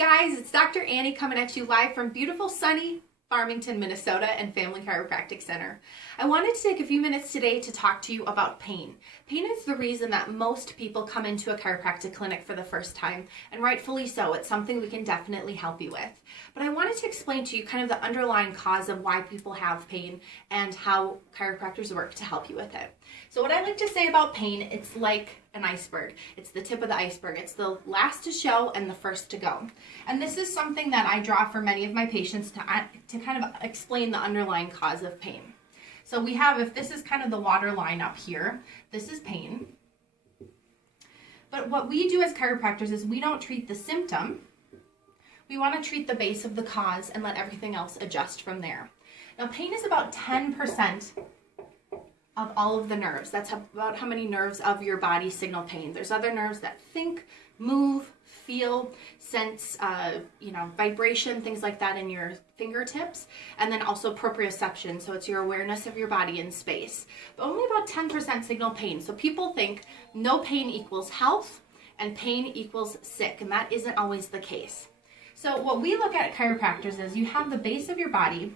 guys, it's Dr. Annie coming at you live from beautiful sunny Farmington, Minnesota and Family Chiropractic Center. I wanted to take a few minutes today to talk to you about pain. Pain is the reason that most people come into a chiropractic clinic for the first time, and rightfully so. It's something we can definitely help you with. But I wanted to explain to you kind of the underlying cause of why people have pain and how chiropractors work to help you with it. So what I like to say about pain, it's like an iceberg. It's the tip of the iceberg. It's the last to show and the first to go. And this is something that I draw for many of my patients to kind of explain the underlying cause of pain. So we have, if this is kind of the water line up here, this is pain. But what we do as chiropractors is we don't treat the symptom. We want to treat the base of the cause and let everything else adjust from there. Now, pain is about 10% of all of the nerves. That's about how many nerves of your body signal pain. There's other nerves that think, move, feel, sense, vibration, things like that in your fingertips, and then also proprioception, so it's your awareness of your body in space. But only about 10% signal pain. So people think no pain equals health and pain equals sick, and that isn't always the case. So what we look at chiropractors is you have the base of your body,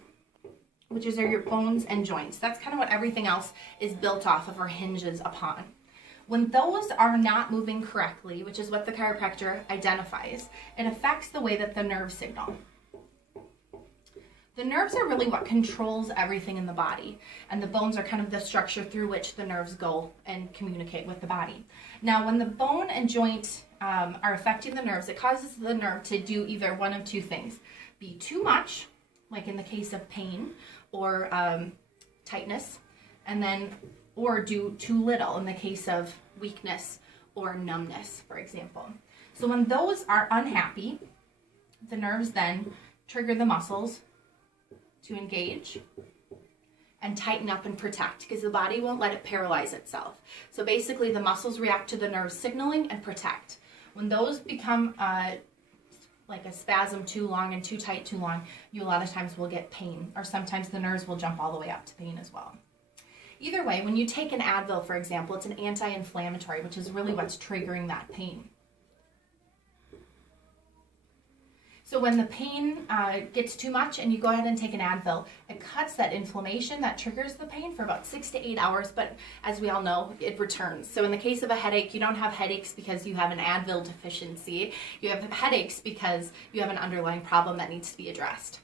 which is your bones and joints. That's kind of what everything else is built off of or hinges upon. When those are not moving correctly, which is what the chiropractor identifies, it affects the way that the nerves signal. The nerves are really what controls everything in the body, and the bones are kind of the structure through which the nerves go and communicate with the body. Now, when the bone and joint are affecting the nerves, it causes the nerve to do either one of two things: be too much, like in the case of pain, or tightness, or do too little in the case of weakness or numbness, for example. So when those are unhappy, the nerves then trigger the muscles to engage and tighten up and protect, because the body won't let it paralyze itself. So basically the muscles react to the nerves signaling and protect. When those become like a spasm too long and too tight too long, you a lot of times will get pain, or sometimes the nerves will jump all the way up to pain as well. Either way, when you take an Advil, for example, it's an anti-inflammatory, which is really what's triggering that pain. So when the pain gets too much and you go ahead and take an Advil, it cuts that inflammation that triggers the pain for about 6 to 8 hours, but as we all know, it returns. So in the case of a headache, you don't have headaches because you have an Advil deficiency. You have headaches because you have an underlying problem that needs to be addressed.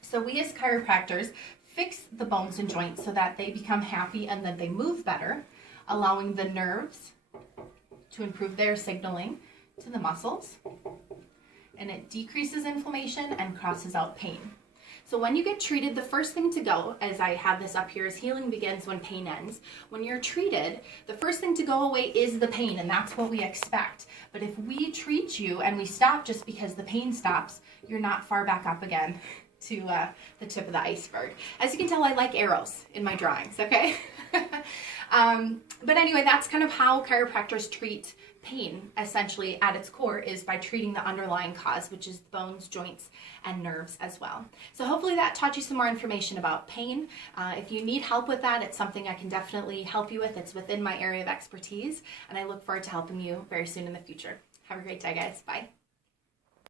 So we as chiropractors fix the bones and joints so that they become happy and that they move better, allowing the nerves to improve their signaling to the muscles. And it decreases inflammation and crosses out pain. So when you get treated, the first thing to go, as I have this up here, is healing begins when pain ends. When you're treated, the first thing to go away is the pain, and that's what we expect. But if we treat you and we stop just because the pain stops, you're not far back up again to the tip of the iceberg. As you can tell, I like arrows in my drawings, okay? But anyway, that's kind of how chiropractors treat pain, essentially at its core, is by treating the underlying cause, which is bones, joints, and nerves as well. So hopefully that taught you some more information about pain. If you need help with that, it's something I can definitely help you with. It's within my area of expertise, and I look forward to helping you very soon in the future. Have a great day, guys. Bye.